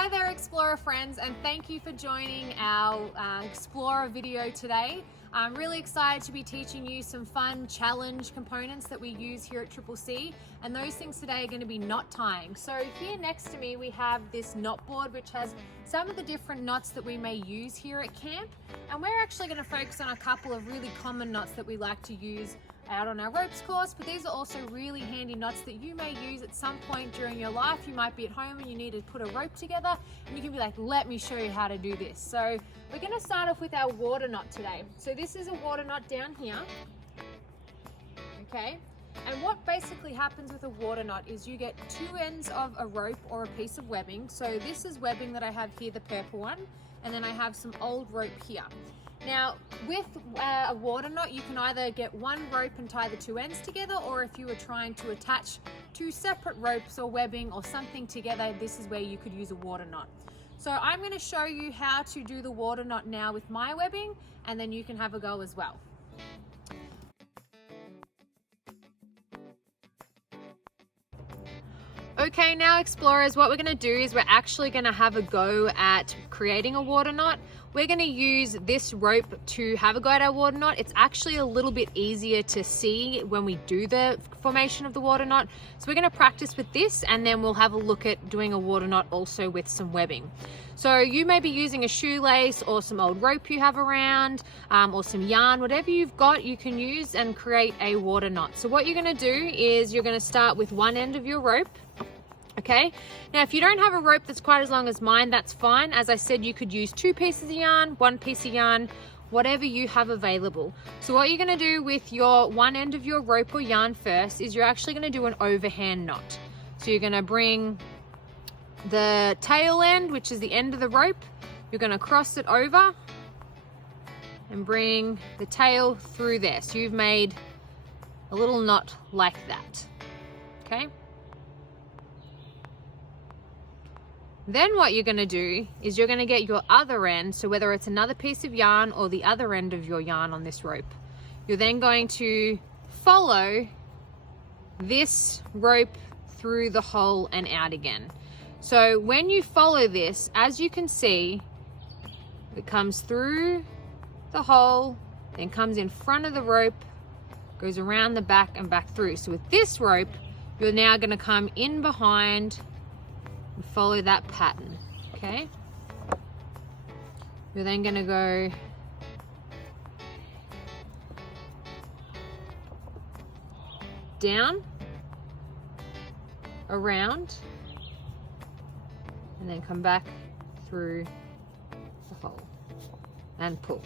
Hi there Explorer friends, and thank you for joining our Explorer video today. I'm really excited to be teaching you some fun challenge components that we use here at Triple C, and those things today are going to be knot tying. So here next to me we have this knot board which has some of the different knots that we may use here at camp, and we're actually going to focus on a couple of really common knots that we like to use out on our ropes course, but these are also really handy knots that you may use at some point during your life. You might be at home and you need to put a rope together and you can be like, let me show you how to do this. So we're going to start off with our water knot today. So this is a water knot down here, okay? And what basically happens with a water knot is you get two ends of a rope or a piece of webbing. So this is webbing that I have here, the purple one, and then I have some old rope here. Now with a water knot, you can either get one rope and tie the two ends together, or if you were trying to attach two separate ropes or webbing or something together, this is where you could use a water knot. So I'm going to show you how to do the water knot now with my webbing, and then you can have a go as well. Okay, now explorers, what we're going to do is we're actually going to have a go at creating a water knot. We're going to use this rope to have a go at our water knot. It's actually a little bit easier to see when we do the formation of the water knot. So we're going to practice with this, and then we'll have a look at doing a water knot also with some webbing. So you may be using a shoelace or some old rope you have around, or some yarn, whatever you've got you can use and create a water knot. So what you're going to do is you're going to start with one end of your rope. Okay, now if you don't have a rope that's quite as long as mine, that's fine. As I said, you could use two pieces of yarn, one piece of yarn, whatever you have available. So what you're going to do with your one end of your rope or yarn first is you're actually going to do an overhand knot. So you're going to bring the tail end, which is the end of the rope, you're going to cross it over and bring the tail through there. So you've made a little knot like that. Okay. Then what you're going to do is you're going to get your other end, so whether it's another piece of yarn or the other end of your yarn on this rope, you're then going to follow this rope through the hole and out again. So when you follow this, as you can see, it comes through the hole, then comes in front of the rope, goes around the back and back through. So with this rope, you're now going to come in behind, follow that pattern. Okay, you're then going to go down, around, and then come back through the hole and pull.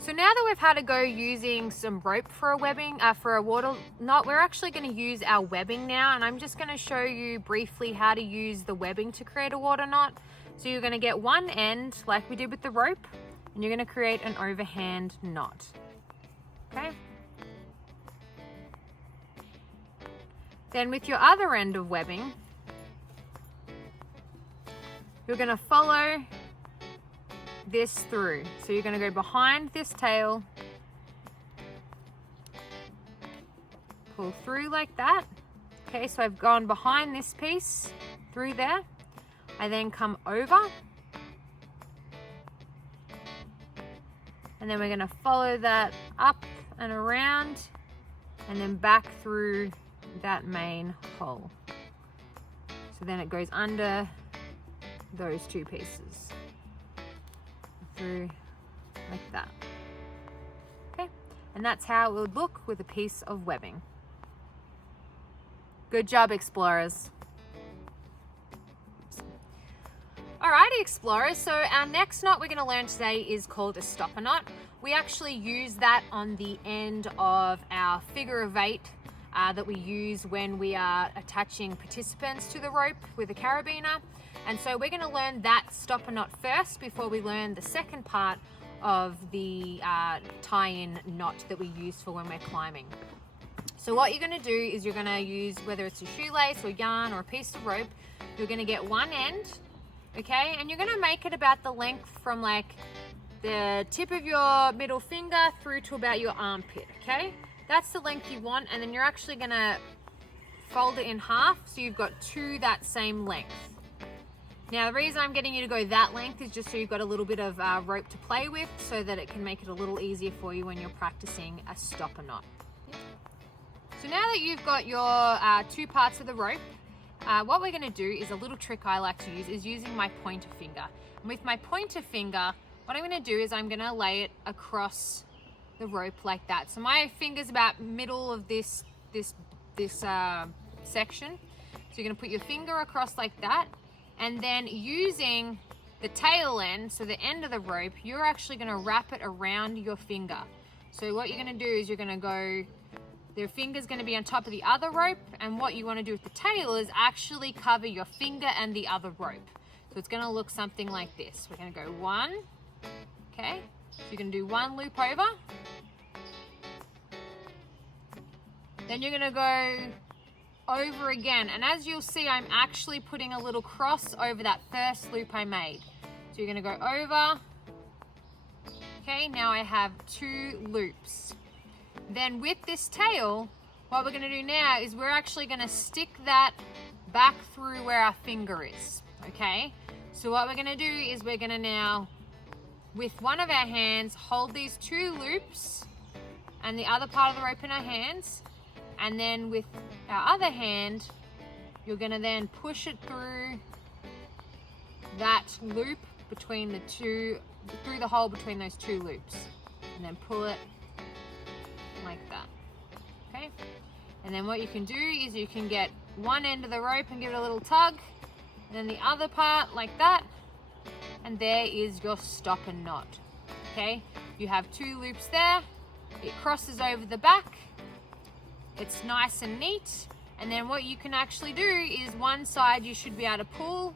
So now that we've had a go using some rope for a webbing, for a water knot, we're actually going to use our webbing now, and I'm just going to show you briefly how to use the webbing to create a water knot. So you're going to get one end like we did with the rope, and you're going to create an overhand knot. Okay. Then with your other end of webbing, you're going to follow this through. So you're going to go behind this tail, pull through like that. Okay, so I've gone behind this piece through there. I then come over, and then we're going to follow that up and around, and then back through that main hole. So then it goes under those two pieces through like that. Okay, and that's how it would look with a piece of webbing. Good job, explorers. Alrighty, explorers, so our next knot we're going to learn today is called a stopper knot. We actually use that on the end of our figure of eight that we use when we are attaching participants to the rope with a carabiner. And so we're going to learn that stopper knot first before we learn the second part of the tie-in knot that we use for when we're climbing. So what you're going to do is you're going to use, whether it's a shoelace or yarn or a piece of rope, you're going to get one end, okay, and you're going to make it about the length from like the tip of your middle finger through to about your armpit, okay? That's the length you want, and then you're actually going to fold it in half so you've got two that same length. Now the reason I'm getting you to go that length is just so you've got a little bit of rope to play with, so that it can make it a little easier for you when you're practicing a stopper knot. So now that you've got your two parts of the rope, what we're going to do is a little trick I like to use is using my pointer finger. And with my pointer finger, what I'm going to do is I'm going to lay it across the rope like that. So my finger's about middle of this section. So you're going to put your finger across like that, and then using the tail end, so the end of the rope, you're actually going to wrap it around your finger. So what you're going to do is you're going to go, the finger's going to be on top of the other rope, and what you want to do with the tail is actually cover your finger and the other rope. So it's going to look something like this. We're going to go one, okay? So you're going to do one loop over. Then you're going to go over again, and as you'll see, I'm actually putting a little cross over that first loop I made. So you're going to go over. Okay, now I have two loops. Then with this tail, what we're going to do now is we're actually going to stick that back through where our finger is. Okay, so what we're going to do is we're going to now, with one of our hands, hold these two loops and the other part of the rope in our hands, and then with our other hand, you're going to then push it through that loop between the two, through the hole between those two loops, and then pull it like that. Okay, and then what you can do is you can get one end of the rope and give it a little tug, and then the other part like that, and there is your stopper knot. Okay, you have two loops there, it crosses over the back, it's nice and neat. And then what you can actually do is one side you should be able to pull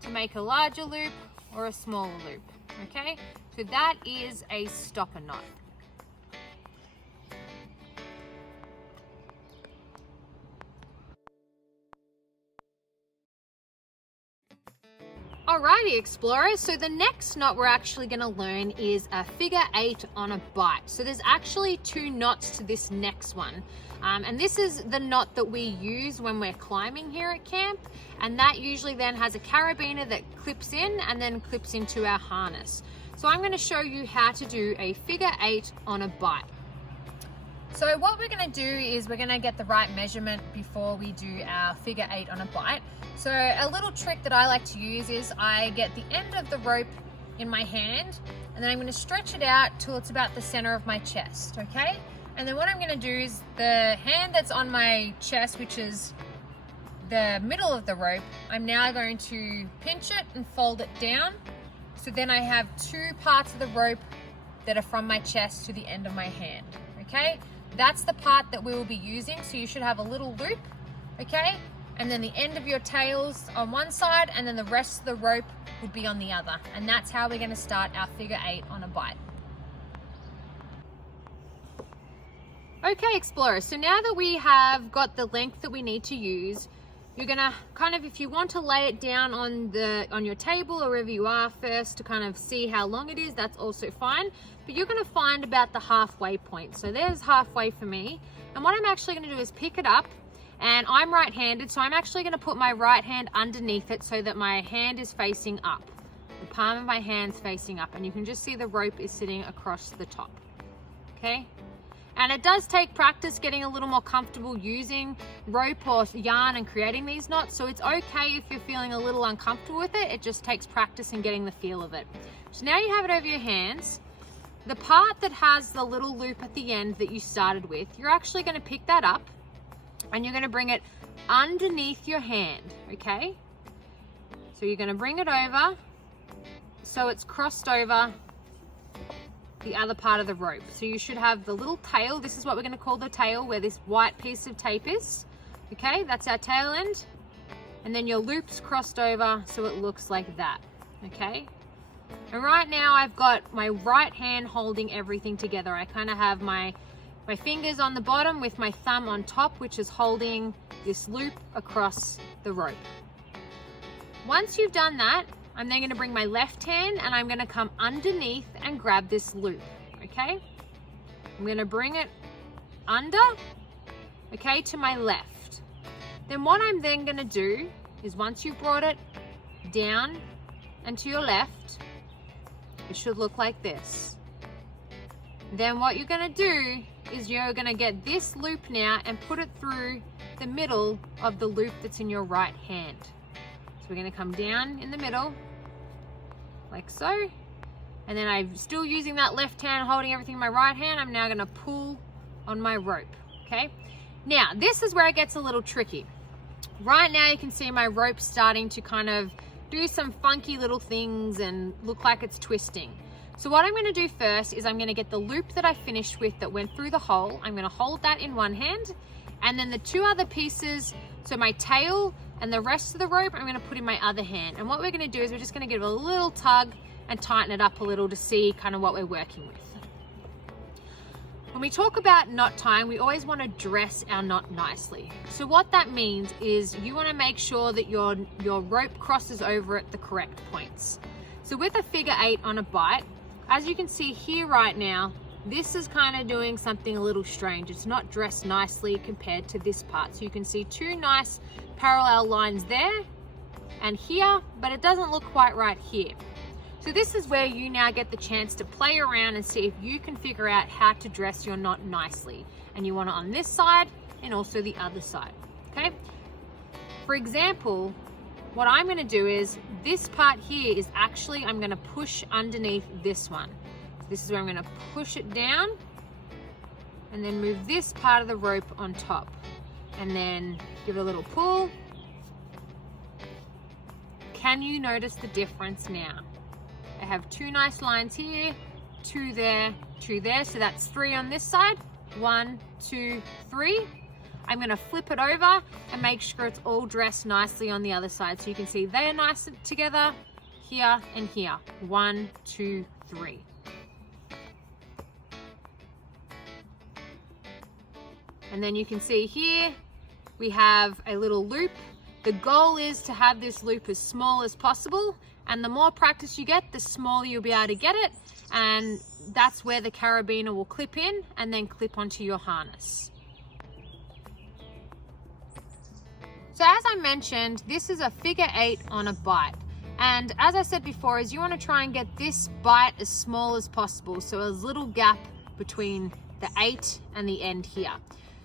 to make a larger loop or a smaller loop. Okay, so that is a stopper knot. Alrighty explorers, so the next knot we're actually going to learn is a figure 8 on a bite. So there's actually two knots to this next one, and this is the knot that we use when we're climbing here at camp, and that usually then has a carabiner that clips in and then clips into our harness. So I'm going to show you how to do a figure 8 on a bite. So what we're going to do is we're going to get the right measurement before we do our figure 8 on a bite. So a little trick that I like to use is I get the end of the rope in my hand, and then I'm going to stretch it out till it's about the center of my chest, okay? And then what I'm going to do is the hand that's on my chest, which is the middle of the rope, I'm now going to pinch it and fold it down. So then I have two parts of the rope that are from my chest to the end of my hand, okay? That's the part that we will be using, so you should have a little loop, okay? And then the end of your tails on one side, and then the rest of the rope would be on the other. And that's how we're going to start our figure 8 on a bite. Okay explorers, so now that we have got the length that we need to use, you're going to kind of, if you want to lay it down on your table or wherever you are first to kind of see how long it is, that's also fine. But you're going to find about the halfway point. So there's halfway for me. And what I'm actually going to do is pick it up, and I'm right-handed, so I'm actually going to put my right hand underneath it so that my hand is facing up. The palm of my hand's facing up, and you can just see the rope is sitting across the top. Okay? And it does take practice getting a little more comfortable using rope or yarn and creating these knots. So it's okay if you're feeling a little uncomfortable with it. It just takes practice in getting the feel of it. So now you have it over your hands. The part that has the little loop at the end that you started with, you're actually going to pick that up and you're going to bring it underneath your hand, okay? So you're going to bring it over so it's crossed over the other part of the rope. So you should have the little tail. This is what we're going to call the tail, where this white piece of tape is. Okay, that's our tail end. And then your loop's crossed over so it looks like that. Okay, and right now I've got my right hand holding everything together. I kind of have my fingers on the bottom with my thumb on top, which is holding this loop across the rope. Once you've done that, I'm then going to bring my left hand and I'm going to come underneath and grab this loop, okay? I'm going to bring it under, okay, to my left. Then what I'm then gonna do is once you've brought it down and to your left, it should look like this. Then what you're gonna do is you're gonna get this loop now and put it through the middle of the loop that's in your right hand. So we're gonna come down in the middle, like so. And then I'm still using that left hand, holding everything in my right hand. I'm now gonna pull on my rope, okay? Now, this is where it gets a little tricky. Right now you can see my rope starting to kind of do some funky little things and look like it's twisting. So what I'm gonna do first is I'm gonna get the loop that I finished with that went through the hole. I'm gonna hold that in one hand, and then the two other pieces, so my tail and the rest of the rope, I'm gonna put in my other hand. And what we're gonna do is we're just gonna give it a little tug and tighten it up a little to see kind of what we're working with. When we talk about knot tying, we always want to dress our knot nicely. So what that means is you want to make sure that your rope crosses over at the correct points. So with a figure 8 on a bite, as you can see here right now, this is kind of doing something a little strange. It's not dressed nicely compared to this part. So you can see two nice parallel lines there and here, but it doesn't look quite right here. So this is where you now get the chance to play around and see if you can figure out how to dress your knot nicely. And you want it on this side and also the other side, okay? For example, what I'm gonna do is this part here is actually, I'm gonna push underneath this one. So this is where I'm gonna push it down and then move this part of the rope on top and then give it a little pull. Can you notice the difference now? I have two nice lines here, two there, so that's 3 on this side. 1, 2, 3. I'm gonna flip it over and make sure it's all dressed nicely on the other side. So you can see they're nice together, here and here. 1, 2, 3. And then you can see here, we have a little loop. The goal is to have this loop as small as possible. And the more practice you get, the smaller you'll be able to get it. And that's where the carabiner will clip in and then clip onto your harness. So as I mentioned, this is a figure 8 on a bite. And as I said before, is you want to try and get this bite as small as possible. So a little gap between the 8 and the end here.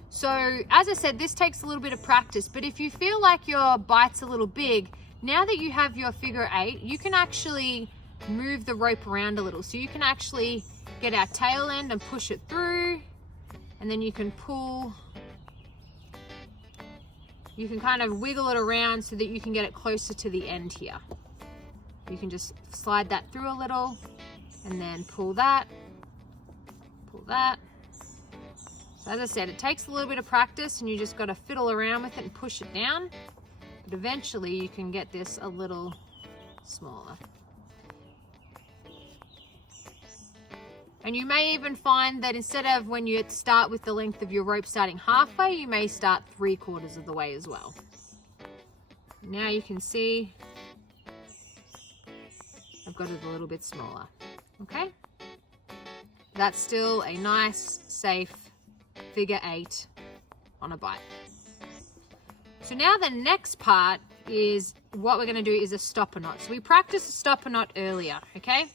So as I said, this takes a little bit of practice, but if you feel like your bite's a little big, now that you have your figure 8, you can actually move the rope around a little. So you can actually get our tail end and push it through, and then you can pull. You can kind of wiggle it around so that you can get it closer to the end here. You can just slide that through a little and then pull that, pull that. So as I said, it takes a little bit of practice and you just got to fiddle around with it and push it down. But eventually you can get this a little smaller. And you may even find that instead of when you start with the length of your rope starting halfway, you may start 3/4 of the way as well. Now you can see I've got it a little bit smaller, okay? That's still a nice, safe figure 8 on a bite. So now the next part is what we're going to do is a stopper knot. So we practiced a stopper knot earlier, okay?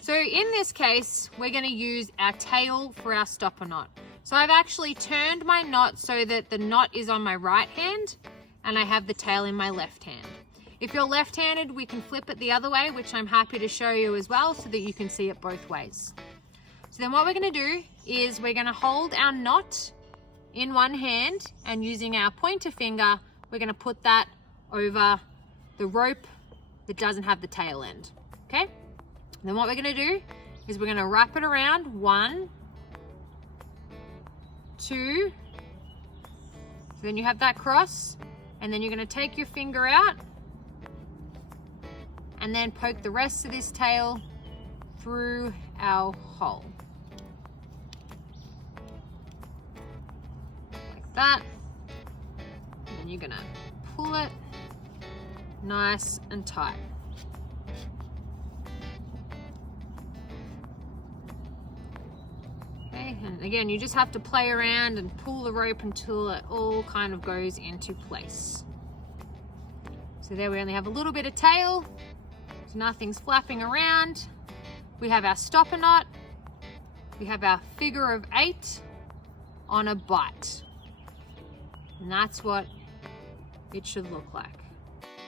So in this case, we're going to use our tail for our stopper knot. So I've actually turned my knot so that the knot is on my right hand and I have the tail in my left hand. If you're left-handed, we can flip it the other way, which I'm happy to show you as well so that you can see it both ways. So then what we're going to do is we're going to hold our knot in one hand and using our pointer finger, we're going to put that over the rope that doesn't have the tail end, okay? And then what we're going to do is we're going to wrap it around 1, 2, so then you have that cross, and then you're going to take your finger out and then poke the rest of this tail through our hole. Like that. And then you're going to pull it nice and tight. Okay, and Again, you just have to play around and pull the rope until it all kind of goes into place. So there we only have a little bit of tail, so nothing's flapping around. We have our stopper knot. We have our figure of 8 on a bite. And that's what it should look like.